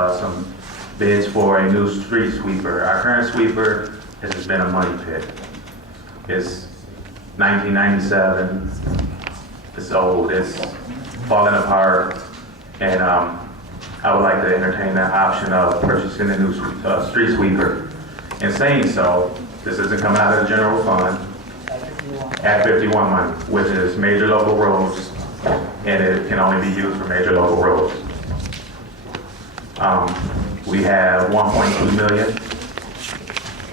some bids for a new street sweeper. Our current sweeper has just been a money pit. It's 1997, it's old, it's falling apart, and I would like to entertain that option of purchasing a new street sweeper. In saying so, this isn't coming out of the general fund, Act 51 money, which is major local roads, and it can only be used for major local roads. We have 1.2 million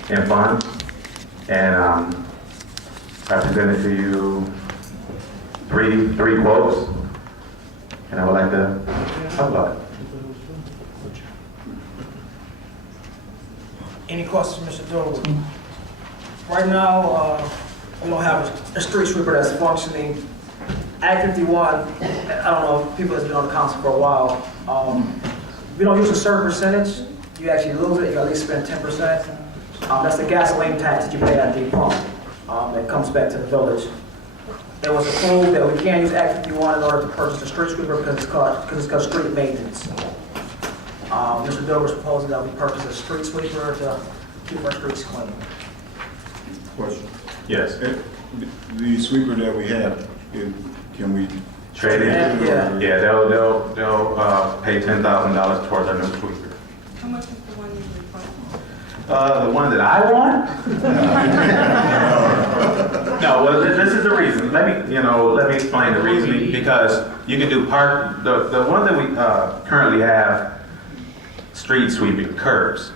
in funds, and I presented to you three quotes, and I would like to talk about it. Any questions, Mr. Doyle? Right now, we don't have a street sweeper that's functioning. Act 51, I don't know, if people have been on the council for a while. We don't use a certain percentage. You actually lose it, you at least spend 10%. That's the gasoline tax that you pay at the pump. That comes back to the village. It was approved that we can't use Act 51 in order to purchase a street sweeper because it's called street maintenance. Mr. Dover's proposing that we purchase a street sweeper to keep our streets clean. Question. Yes. The sweeper that we have, can we Trade in? Yeah. Yeah, they'll pay $10,000 towards our new sweeper. How much is the one you request? The one that I want? No, well, this is the reason. Let me explain the reasoning, because you can do the one that we currently have, street sweeping curbs.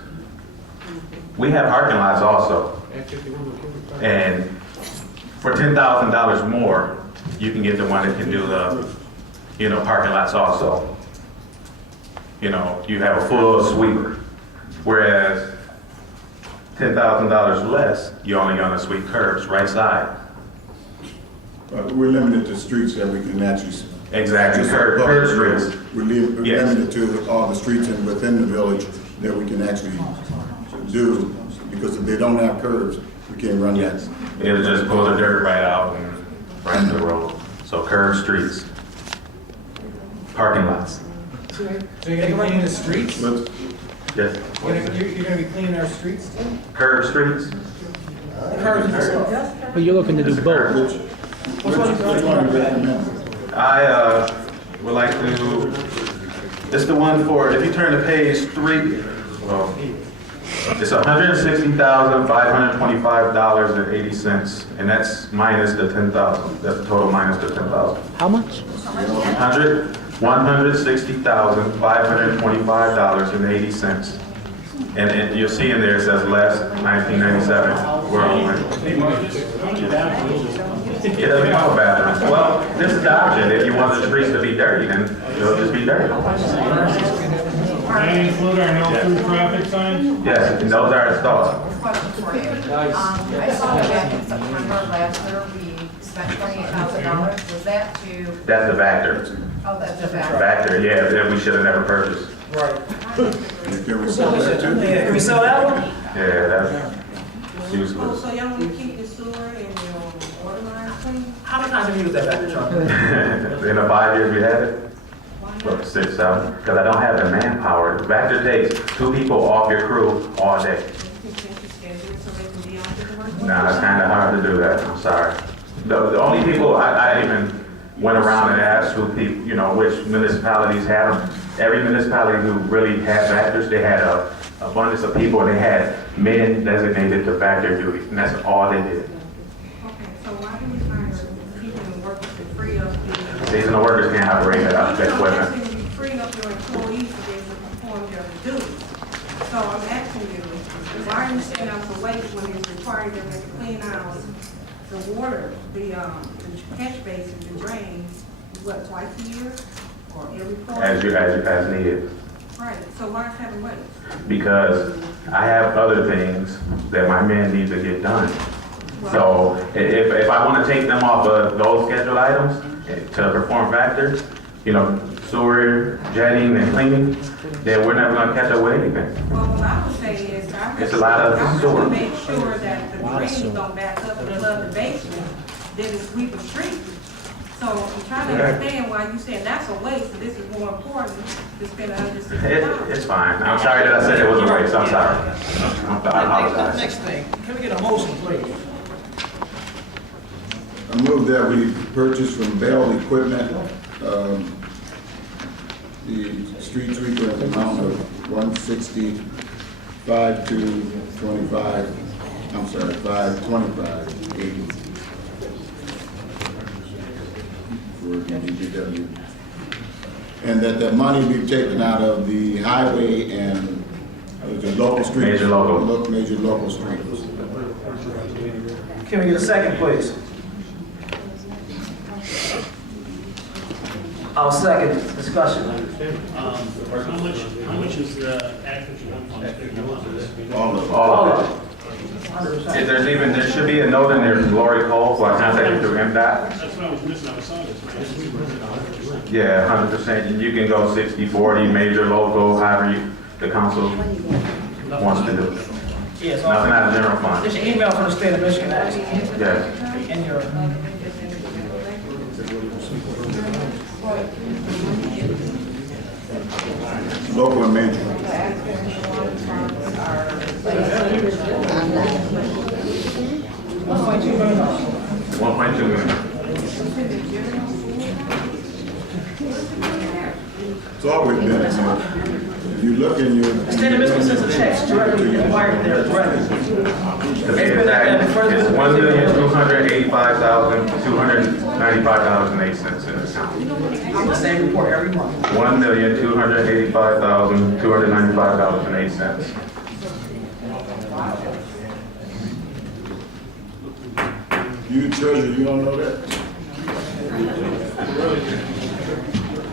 We have parking lots also. And for $10,000 more, you can get the one that can do the, parking lots also. You have a full sweeper. Whereas $10,000 less, you're only gonna sweep curbs, right side. we're limited to streets that we can actually. Exactly, just curb streets. We're Yes. limited to all the streets within the village that we can actually do, because if they don't have curbs, we can't run that. Yes, it'll just pull the dirt right out and right in the road. So curb streets, parking lots. So you're gonna be cleaning the streets? But Yes, You're gonna be cleaning our streets too? curb streets. But you're looking to do both. which one you recommend? I would like to, it's the one for, if you turn to page 3, well, it's $160,525.80, and that's minus the 10,000. That's the total minus the 10,000. How much? $160,525.80. And you'll see in there it says less 1997. We're on it doesn't have a bathroom. Well, this is the option. If you want the streets to be dirty, then it'll just be dirty. They include our no through traffic signs? Yes, and those are installed. Question for you. I saw that back in September last year, we spent $28,000. Was that to, That's the Vector. oh, that's the back. Vector, yeah, that we should have never purchased. Right. Can we sell that too? Yeah, can we sell that one? Yeah, that's Oh, useless. so y'all want to keep your sewer and your water lines clean? How many times have you used that back truck? In the 5 years we had it, Why well, not? 6, 7, because I don't have the manpower. Vector takes 2 people off your crew all day. You can change your schedule so they can be out there to work? Nah, it's kind of hard to do that, I'm sorry. The only people, I even went around and asked who people, which municipalities had them. Every municipality who really had Vectors, they had a abundance of people, and they had men designated to Vector duties, and that's all they did. Okay, so why do we hire people and workers to free up the? Seasonal workers can't operate that I'm equipment. asking you to free up your employees to be able to perform their duties. So I'm asking you, why are you sending out for waste when it's required that they clean out the water, the catch basins and drains, what, twice a year? Or every quarter? As needed. Right, so why is having waste? Because I have other things that my men need to get done. So if I want to take them off of those scheduled items to perform factors, sewer, jetting, and cleaning, then we're never going to catch up with anything. Well, what I would say is, I It's a lot of would sewer. make sure that the drains don't back up and flood the basement, then it's sweep the street. So I'm trying to understand why you saying that's a waste, and this is more important to spend $160. It's fine. I'm sorry that I said it was a waste. I'm sorry. I apologize. Next thing, can we get a motion, please? I move that we purchase from Bell Equipment, the street sweeper in the amount of $525.80 for DPW. And that the money be taken out of the highway and the local streets. Major local. Major local streets. Can we get a second, please? I'll second. Discussion. How much is the Act 51 fund? All of it. All of it. 100%. There should be a note in there, Lori Cole, so I contacted through MDOT. That's what I was missing, I saw this, right? Yeah, 100%. You can go 60/40, major, local, however the council wants to do. Yes, Nothing out of general fund. there's an email from the state of Michigan actually Yes. in your. Local and major. 1.2 million. 1.2 million. It's always been, if you look in your. The state of Michigan sends a check directly acquired there directly. To be exact, it's $1,285,295.08 in the account. I'm the same report every month. $1,285,295.08. You treasurer, you don't know that?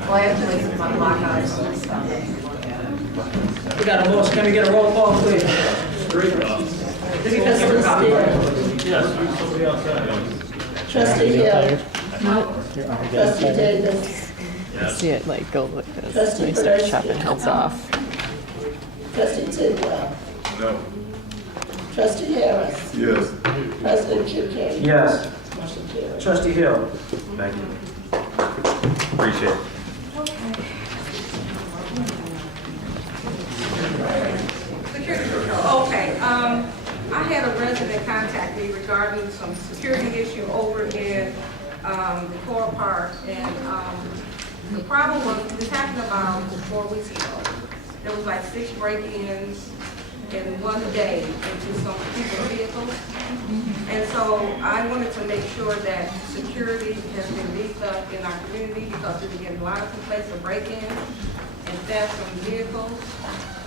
Well, I have to leave my lockouts and stuff. We got a motion. Can we get a roll call, please? Trustee Hill. Trustee Davis. See it like go like this. Trustee They start Perez. chopping heads off. Trustee Tidwell. No. Trustee Harris. Yes. President Kincaid. Yes. Motion carried. Trustee Hill. Thank you. Appreciate it. Security control, okay, I had a resident contact me regarding some security issue over in, the core park, and, the problem was, this happened about 4 weeks ago. There was like 6 break-ins in one day into some people's vehicles. And so I wanted to make sure that security has been beefed up in our community because we've been getting a lot of complaints of break-ins and theft from vehicles,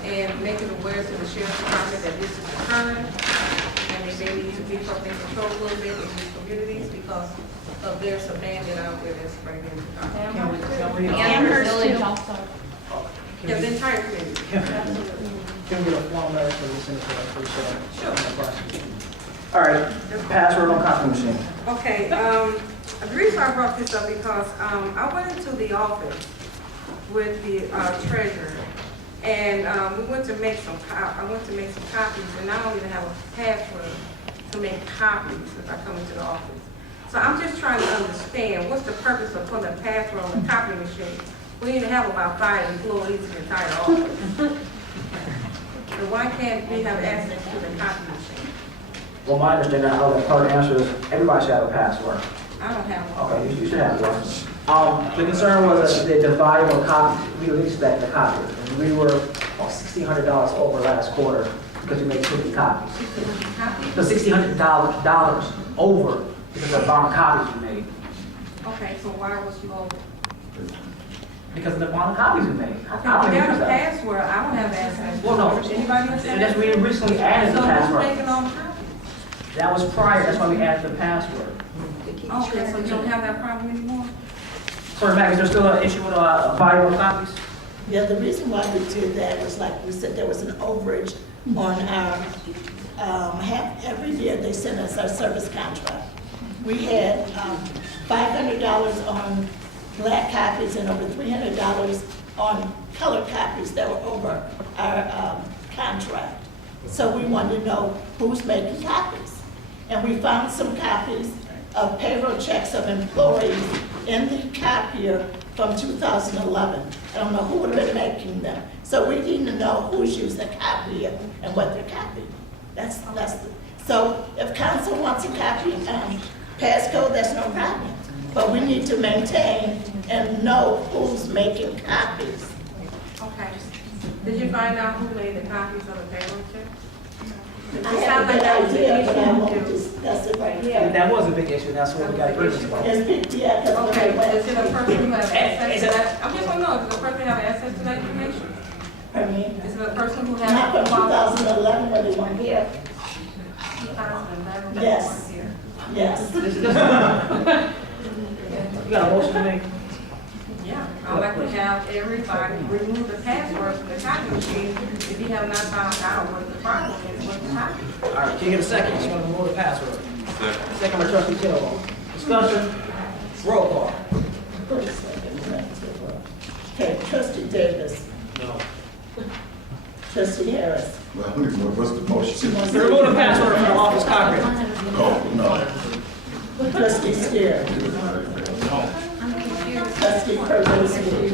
and making aware to the sheriff's department that this is occurring, and that they need to beef up their control a little bit in these communities because of there's a bandit out there that's breaking into cars. Amherst Village also. Yeah, the entire community. Can we get a form letter for this information, please, sir? All right, password on copy machine. Okay, the reason I brought this up because, I went into the office with the, treasurer, and, we went to make some copies, and I don't even have a password to make copies if I come into the office. So I'm just trying to understand, what's the purpose of putting a password on the copy machine? We need to have about 5 employees in the entire office. So why can't we have access to the copy machine? Well, my understanding, how the clerk answers, everybody should have a password. I don't have one. Okay, you should have one. The concern was that the volume of copies, we released that the copies. And we were $1,600 over last quarter because we made 50 copies. Copies? So $1,600 over because of the amount of copies we made. Okay, so why was you over? Because of the amount of copies we made. Okay, we got a password, I don't have access. Well, no. Anybody else? And that's, we recently added the So who's password. making all the copies? That was prior, that's why we added the password. Okay, so you don't have that problem anymore? Sorry, Mac, is there still an issue with volume of copies? Yeah, the reason why we did that was like we said, there was an overage on our, every year they send us our service contract. We had $500 on black copies and over $300 on color copies that were over our contract. So we wanted to know who's making copies. And we found some copies of payroll checks of employees in the copier from 2011. I don't know who would have been making them. So we need to know who's using the copier and what they're copying. So if council wants a copy, passcode, that's no problem. But we need to maintain and know who's making copies. Okay. Did you find out who made the copies of the payroll check? I have a good idea, but I won't discuss it right here. That was a big issue, that's what we got to bring about. Yeah, because Okay, when they is it a person who has access Is to it- that? I'm just want to know, is it a person who have access to that information? I mean, Is it a person who has? not from 2011 when they weren't here. 2011? Yes. Here. Yes. You got a motion to make? Yeah, I'd like to have everybody remove the password from the copy machine if you have not found out what the problem is with the copy. All right, can you get a second? She's gonna remove the password. Second by trustee Tillman. Discussion, roll call. Okay, trustee Davis. No. Trustee Harris. Well, what's the motion? To remove the password from the office copier. No. Trustee Steer. Trustee Kavitsky.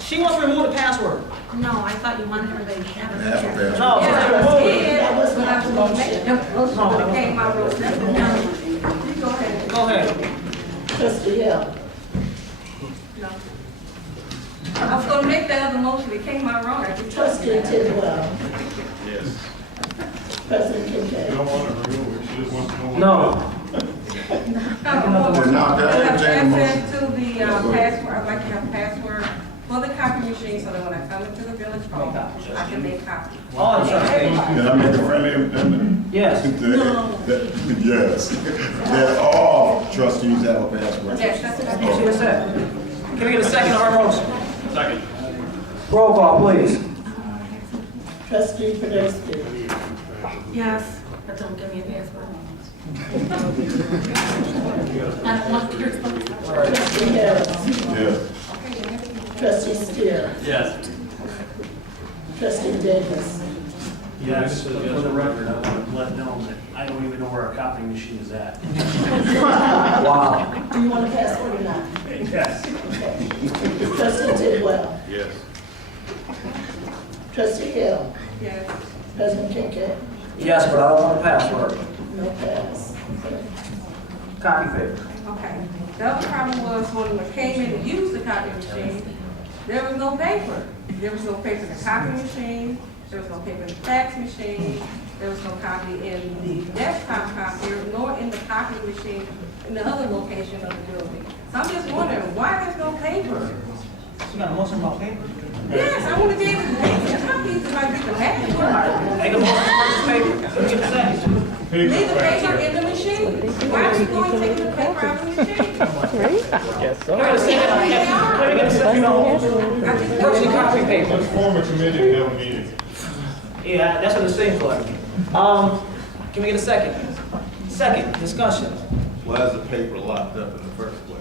She wants to remove the password. No, I thought you wanted everybody to have it. Half a No, pass. she's gonna remove it. That was not the motion. Okay, my rules, that's the number. Go ahead. Go ahead. Trustee Hill. No. I was gonna make that other motion, it came out wrong. I just- Trustee Tidwell. Yes. President You Kincaid. don't want to remove it, she just wants to know. No. Now, can I I have entertain a motion? access to the password, I'd like to have a password for the copy machine so that when I come into the village hall, I can make copies. All the trustees. Can I make a friendly amendment? Yes. Yes. That all trustees have a password. Yes, that's what I Can we get a second? Can we get a second on our motion? Second. Roll call, please. Trustee Podolsky. Yes, but don't give me a password. I don't want your Trustee Harris. Yes. Trustee Steer. Yes. Trustee Davis. Yes, for the record, I want to let know that I don't even know where our copying machine is at. Wow. Do you want a password or not? Yes. Trustee Tidwell. Yes. Trustee Hill. Yes. President Kincaid. Yes, but I don't want a password. No pass. Copy paper. Okay. The other problem was when I came in to use the copy machine, there was no paper. There was no paper in the copy machine, there was no paper in the fax machine, there was no copy in the desktop copier, nor in the copy machine in the other location of the building. So I'm just wondering, why there's no paper? You got a motion about paper? Yes, I want to be able to make the copies if I get the password. Make a motion to purchase paper. Can we get a second? Leave the paper in the machine. Why are you going to take the paper out of the machine? Can we get a second? Can we get a second on motion? I think Purchase that's copy paper. Let's form a committee and have a meeting. Yeah, that's what it seems like. Can we get a second? Second, discussion. Why is the paper locked up in the first place?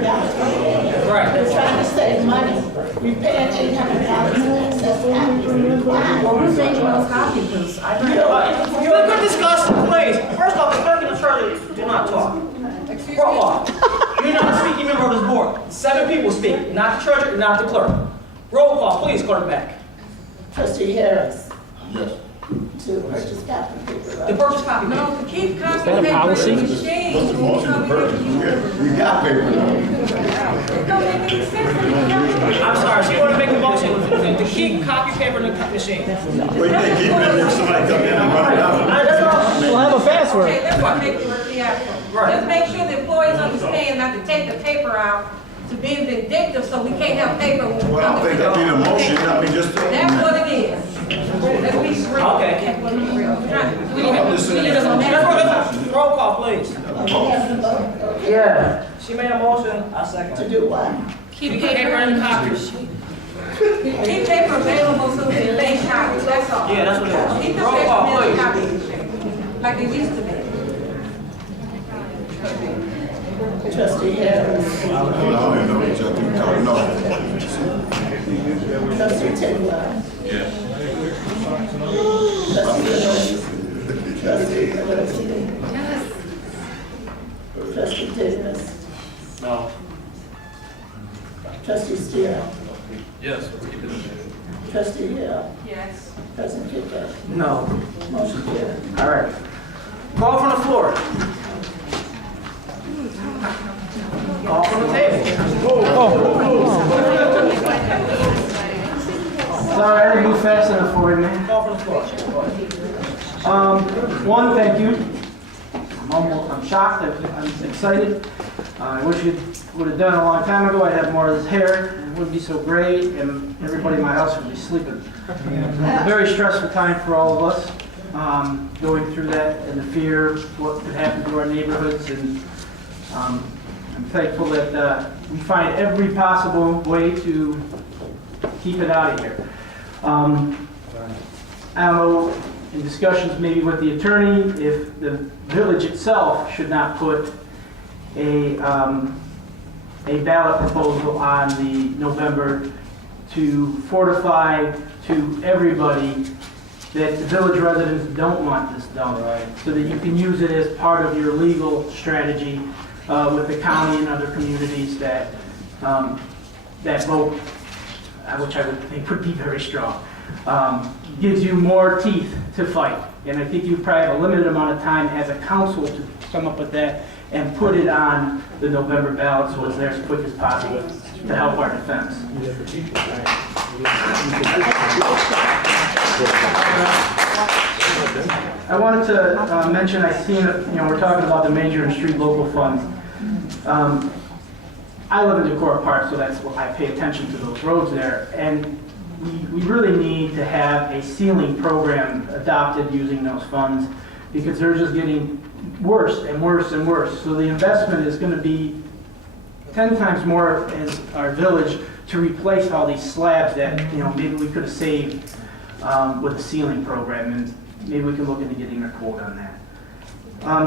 Right. They're trying to save money. We paying $800 in excess copies. Well, who's making those copies? Because I You have a good discussion, please. First off, the clerk and the treasurer do not talk. Roll call. You're not a speaking member of this board. 7 people speak, not the treasurer, not the clerk. Roll call, please, quarterback. Trustee Harris. Yes. To purchase copy paper. The right? purchase copy paper. No, to keep copy paper in the machine. What's the motion to purchase? We got paper now. It don't make any sense. I'm sorry, she wanted to make the motion to keep copy paper in the machine. Wait, they keep it if somebody come in and run it out. That's all. We'll have a password. Okay, that's what makes it fiasco. Right. Let's make sure the employees understand not to take the paper out to be vindictive so we can't have paper when we Well, I come don't think to that need a the motion, I mean, just. That's what it is. Let's be real. Okay. That's what it is. We Let's roll call, please. Okay, have the vote. Okay. Yeah. She made a motion, I To second. do what? Keep paper in the copy. Keep paper available so we can make copies, that's all. Yeah, that's what it is. Keep the Roll paper call, in the please. copy machine, like it used to be. Trustee Harris. I don't even know what y'all think, talking, no. Trustee Tidwell. Yes. Trustee Podolsky. Trustee Liberty. Yes. Trustee Davis. No. Trustee Steele. Yes, we're keeping it. Trustee Hill. Yes. President Kittle. No. Motion carried. All right. Call from the floor. Call from the table. Sorry, I didn't move fast enough for you, man. Call from the floor. One, thank you. I'm shocked. I'm excited. I wish you would have done it a long time ago. I'd have more of this hair. It wouldn't be so great, and everybody in my house would be sleeping. It's a very stressful time for all of us, going through that and the fear of what could happen to our neighborhoods. And I'm thankful that we find every possible way to keep it out of here. I don't know, in discussions maybe with the attorney, if the village itself should not put a ballot proposal on the November to fortify to everybody that the village residents don't want this done, so that you can use it as part of your legal strategy with the county and other communities that vote, which I would think would be very strong. Gives you more teeth to fight. And I think you probably have a limited amount of time as a council to come up with that and put it on the November ballot so it's there as quick as possible to help our defense. I wanted to mention, I seen, we're talking about the major and street local funds. I live in Decorah Park, so that's why I pay attention to those roads there. And we really need to have a ceiling program adopted using those funds, because they're just getting worse and worse and worse. So the investment is going to be 10 times more as our village to replace all these slabs that maybe we could have saved with a ceiling program, and maybe we can look into getting a quote on that.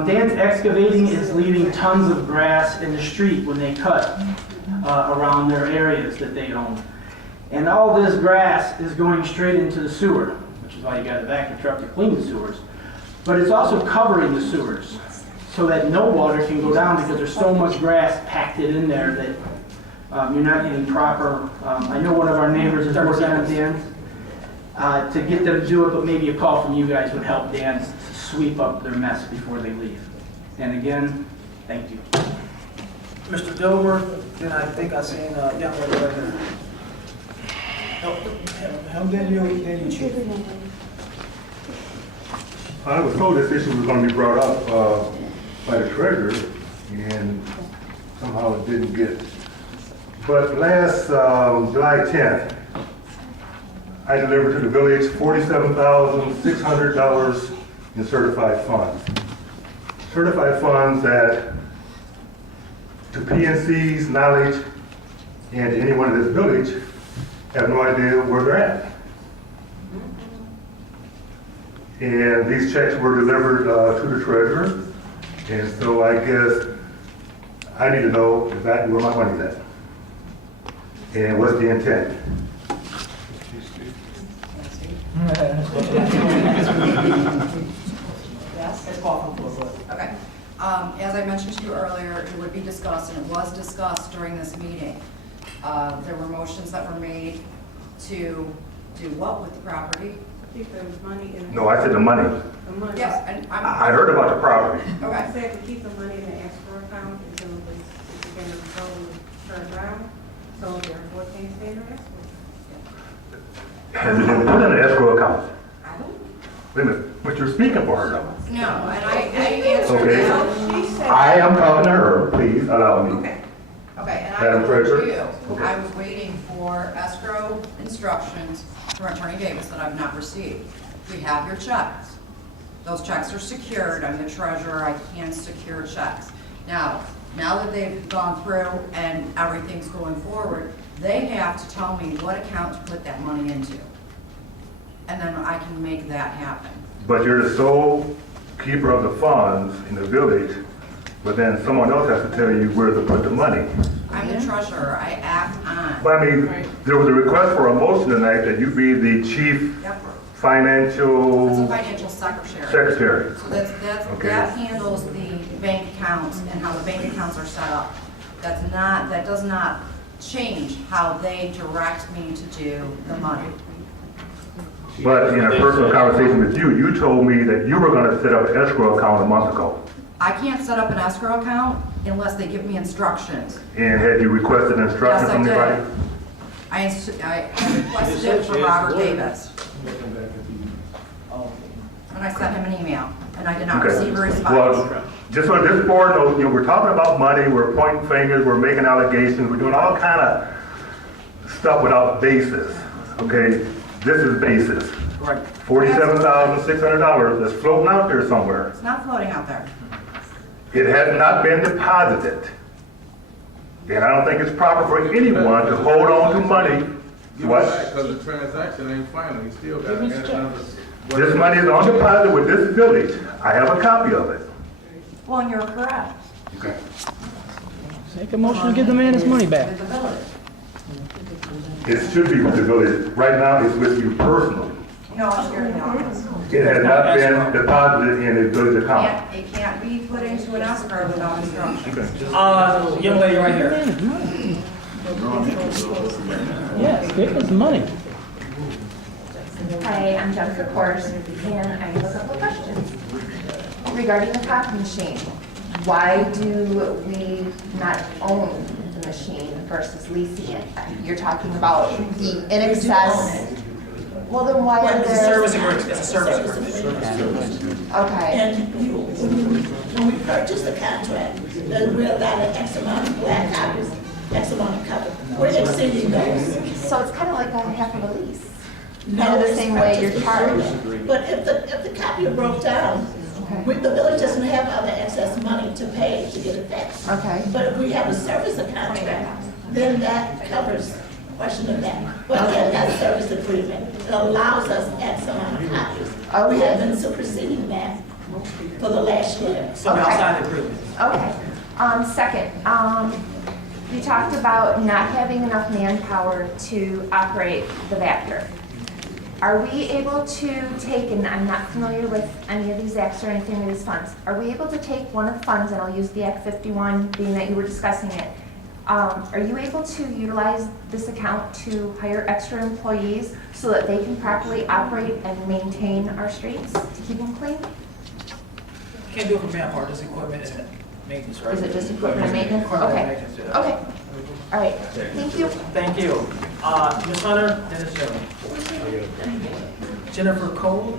Dan's Excavating is leaving tons of grass in the street when they cut around their areas that they own. And all this grass is going straight into the sewer, which is why you got a vacuum truck to clean the sewers. But it's also covering the sewers so that no water can go down, because there's so much grass packed in there that you're not getting proper. I know one of our neighbors is working on Dan's to get them to do it, but maybe a call from you guys would help Dan sweep up their mess before they leave. And again, thank you. Mr. Dover, then I think I seen a young lady right there. Then you, Chief. I was told this issue was gonna be brought up, by the treasurer, and somehow it didn't get. But last, July 10th, I delivered to the village $47,600 in certified funds. Certified funds that, to PNC's knowledge and to anyone in this village, have no idea where they're at. And these checks were delivered to the treasurer, and so I guess I need to know exactly where my money's at. And what's the intent? Okay. As I mentioned to you earlier, it would be discussed, and it was discussed during this meeting. There were motions that were made to do what with the property? Keep the money in. No, I said the money. The money. Yes, and I heard about the property. I Okay. said to keep the money in the escrow account until it's been totally turned around, so therefore it can't stay in the escrow. Has it been put in an escrow account? I don't. Wait a minute, but you're speaking for her though. No, and I answered Okay. that. She said. I am talking to her, please allow me. Okay. Okay, and I Madam told Treasurer? you, Okay. I was waiting for escrow instructions from Attorney Davis that I've not received. We have your checks. Those checks are secured. I'm the treasurer. I can secure checks. Now that they've gone through and everything's going forward, they have to tell me what account to put that money into. And then I can make that happen. But you're the sole keeper of the funds in the village, but then someone else has to tell you where to put the money. I'm the treasurer. I act on. But I mean, there was a request for a motion tonight that you be the chief Yep. financial It's a financial secretary. secretary. So Okay. that handles the bank accounts and how the bank accounts are set up. That does not change how they direct me to do the money. But in a personal conversation with you, you told me that you were gonna set up an escrow account a month ago. I can't set up an escrow account unless they give me instructions. And had you requested instructions Yes, I from did. anybody? I requested it from Robert Davis. And I sent him an email, and I did not Okay. receive a response. Well, just so this board knows, you know, we're talking about money, we're pointing fingers, we're making allegations, we're doing all kind of stuff without basis, okay? This is basis. Right. $47,600 that's floating out there somewhere. It's not floating out there. It has not been deposited. And I don't think it's proper for anyone to hold on to money. What? Because the transaction ain't final, you still got to get another. This money is on deposit with this village. I have a copy of it. Well, and you're correct. Okay. Make a motion to give the man his money back. With the village. It should be with the village. Right now, it's with you personally. No, it's here in the office. It has not been deposited in a village account. It can't be put into an escrow without instructions. Young lady right here. Yes, give his money. Hi, I'm Jennifer Kors, and I have a couple of questions. Regarding the copy machine, why do we not own the machine versus leasing it? You're talking about the in excess. Well, then why are It's a there? service agreement, it's a service agreement. Okay, And when we purchased the contract, then we're allowed X amount of black copies, X amount of copies. We're exceeding those. so it's kind of like a half of a lease. No, Kind of the it's same way purchased you're charged. agreement. But if the copy broke down, the village doesn't have other excess money to pay to get it fixed. Okay. But if we have a service contract, then that covers a portion of that. But in that service agreement, it allows us X amount of copies. We Okay. have been superseding that for the last year. So outside the agreement. Okay. Second, you talked about not having enough manpower to operate the Vector. Are we able to take, and I'm not familiar with any of these acts or anything of these funds, are we able to take one of the funds, and I'll use the Act 51 being that you were discussing it, are you able to utilize this account to hire extra employees so that they can properly operate and maintain our streets to keep them clean? Can't do it from manpower, just equipment and maintenance, right? Is it just equipment and maintenance? Equipment and Okay. maintenance, yeah. Okay. All right. Thank you. Thank you. Ms. Hunter, Dennis Jones. Jennifer Cole,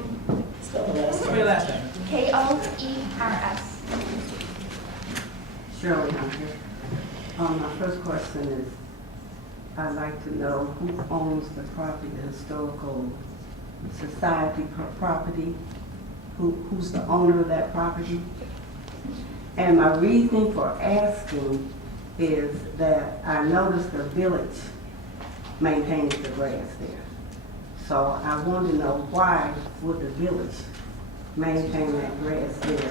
what's your last name? K-O-E-R-S. Shirley Hunter. My first question is, I'd like to know who owns the property, the historical society property? Who's the owner of that property? And my reason for asking is that I noticed the village maintains the grass there. So I want to know why would the village maintain that grass there?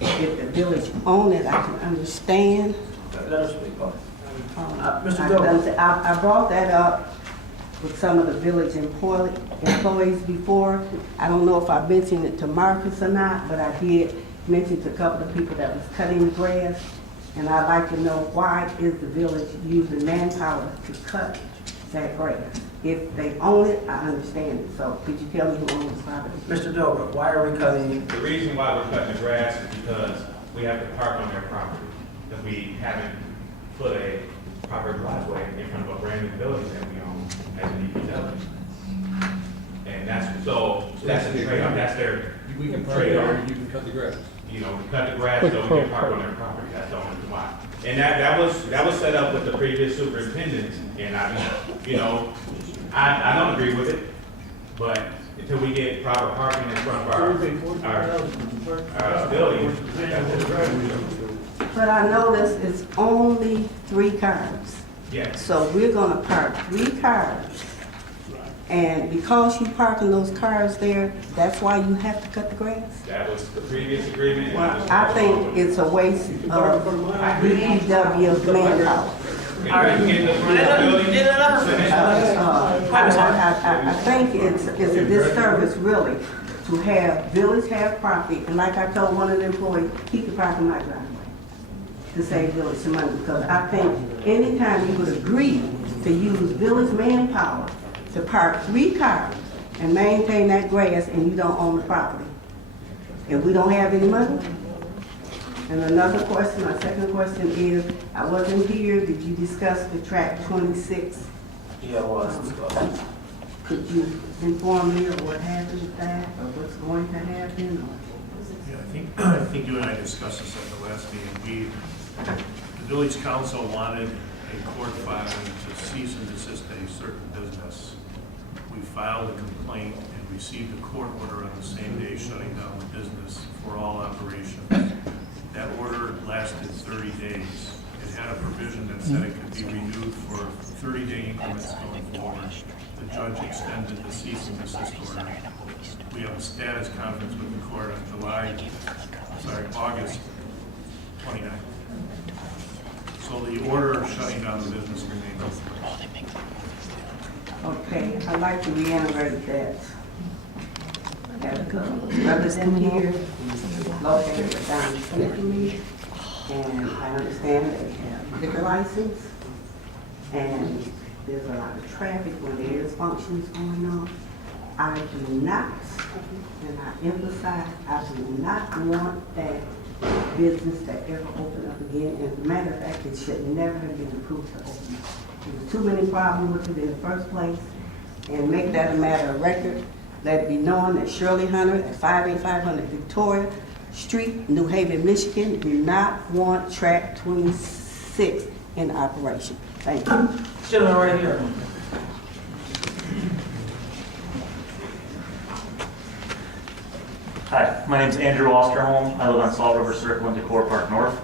If the village own it, I can understand. Let us speak, go ahead. Mr. I Douglas. done- I brought that up with some of the village employees before. I don't know if I mentioned it to Marcus or not, but I did mention to a couple of people that was cutting the grass. And I'd like to know why is the village using manpower to cut that grass? If they own it, I understand it. So could you tell me who owns the property? Mr. Dover, why are we cutting? The reason why we're cutting the grass is because we have to park on their property, because we haven't put a proper driveway in front of a brand new building that we own as a DPW. And that's the trade-off, that's their We can park there, trade-off. you can cut the grass. You know, we cut the grass so we can park on their property, that's the only reason why. And that was set up with the previous superintendent, and I don't agree with it, but until we get proper parking in front of our building, that's it. But I noticed it's only 3 cars. Yes. So we're gonna park 3 cars. And because you parking those cars there, that's why you have to cut the grass? That was the previous agreement. And Well, I think it's a waste of DPW manpower. All right. I think it's a disservice really to have village have property, and like I told one of the employees, he could park in my driveway to save village some money, because I think anytime you would agree to use village manpower to park 3 cars and maintain that grass and you don't own the property, and we don't have any money. And another question, my second question is, I wasn't here, did you discuss the track 26? Yeah, it was. Could you inform me of what happened with that, or what's going to happen? Yeah, I think you and I discussed this at the last meeting. The village council wanted a court filing to cease and desist a certain business. We filed a complaint and received a court order on the same day shutting down the business for all operations. That order lasted 30 days. It had a provision that said it could be renewed for 30-day increments going forward. The judge extended the cease and desist order. We have a status conference with the court on August 29th. So the order shutting down the business remains in place. Okay, I'd like to reiterate that. Have a couple brothers in here, located down the street from me, and I understand they have liquor license, and there's a lot of traffic when there is functions going on. I do not, and I emphasize, I do not want that business to ever open up again. And as a matter of fact, it should never have been approved to open. There was too many problems with it in the first place. And make that a matter of record. Let it be known that Shirley Hunter at 58500 Victoria Street, New Haven, Michigan, do not want track 26 in operation. Thank you. Gentleman right here. Hi, my name is Andrew Osterholm. I live on Salt River Circle in Decorah Park North.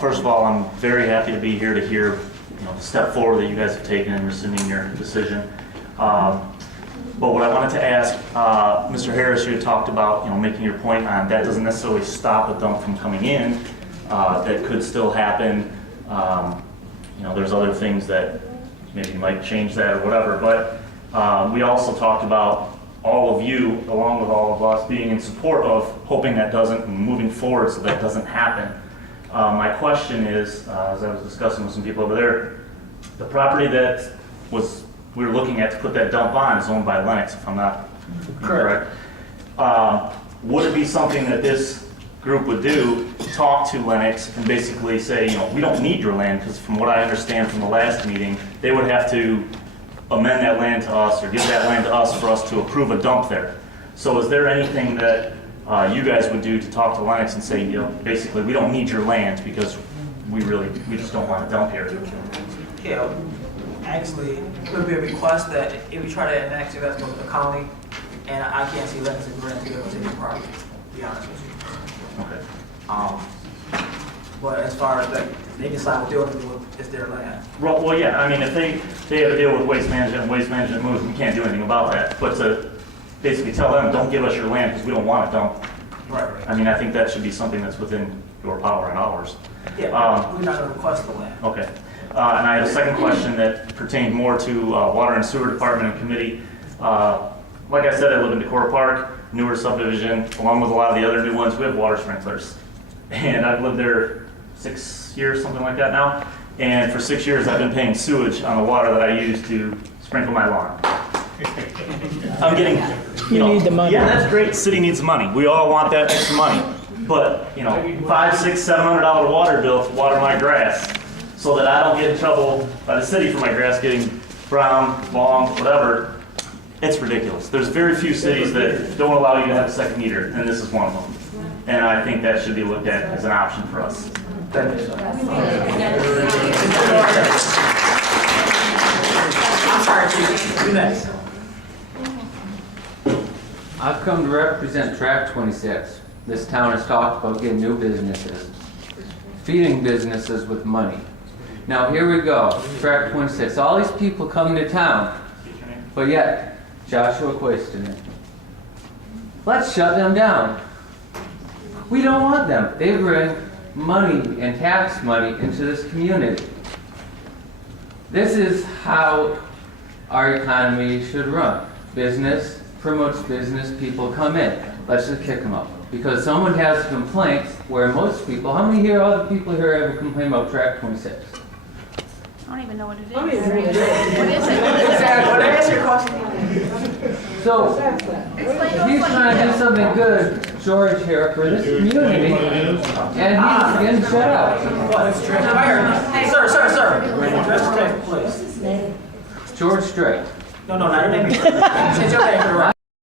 First of all, I'm very happy to be here to hear the step forward that you guys have taken in rescinding your decision. But what I wanted to ask, Mr. Harris, you had talked about making your point on that doesn't necessarily stop a dump from coming in. That could still happen. There's other things that maybe might change that or whatever. But we also talked about all of you, along with all of us, being in support of hoping that doesn't, and moving forward so that doesn't happen. My question is, as I was discussing with some people over there, the property that we were looking at to put that dump on is owned by Lennox, if I'm not correct. Would it be something that this group would do, talk to Lennox and basically say, we don't need your land, because from what I understand from the last meeting, they would have to amend that land to us or give that land to us for us to approve a dump there. So is there anything that you guys would do to talk to Lennox and say, basically we don't need your land because we just don't want to dump here? Yeah, actually, it would be a request that if we try to annex it, that's going to the county, and I can't see Lennox agreeing to give us any property, to be honest with you. Okay. But as far as they decide what they're going to do, it's their land. Well, yeah, I mean, if they have a deal with Waste Management and Waste Management moves, we can't do anything about that. But to basically tell them, don't give us your land because we don't want to dump. Right. I mean, I think that should be something that's within your power and ours. Yeah, we're not going to request the land. Okay. And I have a second question that pertained more to Water and Sewer Department and Committee. Like I said, I live in Decorah Park, newer subdivision, along with a lot of the other new ones. We have water sprinklers. And I've lived there 6 years, something like that now. And for 6 years, I've been paying sewage on the water that I use to sprinkle my lawn. I'm getting, You need the money. Yeah, that's great. The city needs money. We all want that extra money. But, $500, $600, $700 water bill to water my grass so that I don't get in trouble by the city for my grass getting brown, long, whatever. It's ridiculous. There's very few cities that don't allow you to have a second heater, and this is one of them. And I think that should be looked at as an option for us. Thank you, sir. I'm sorry, Chief. You next. I've come to represent Track 26. This town has talked about getting new businesses, feeding businesses with money. Now here we go, Track 26. All these people come to town, but yet Joshua Quaiston. Let's shut them down. We don't want them. They bring money and tax money into this community. This is how our economy should run. Business promotes business, people come in. Let's just kick them out. Because someone has a complaint where most people, how many other people here ever complain about Track 26? I don't even know what it is. What is it? So, he's trying to do something good, George, here, for this community, and he's getting shut out. Sir. Address the table, please. George Strait. No, not your name. Say your name for the record.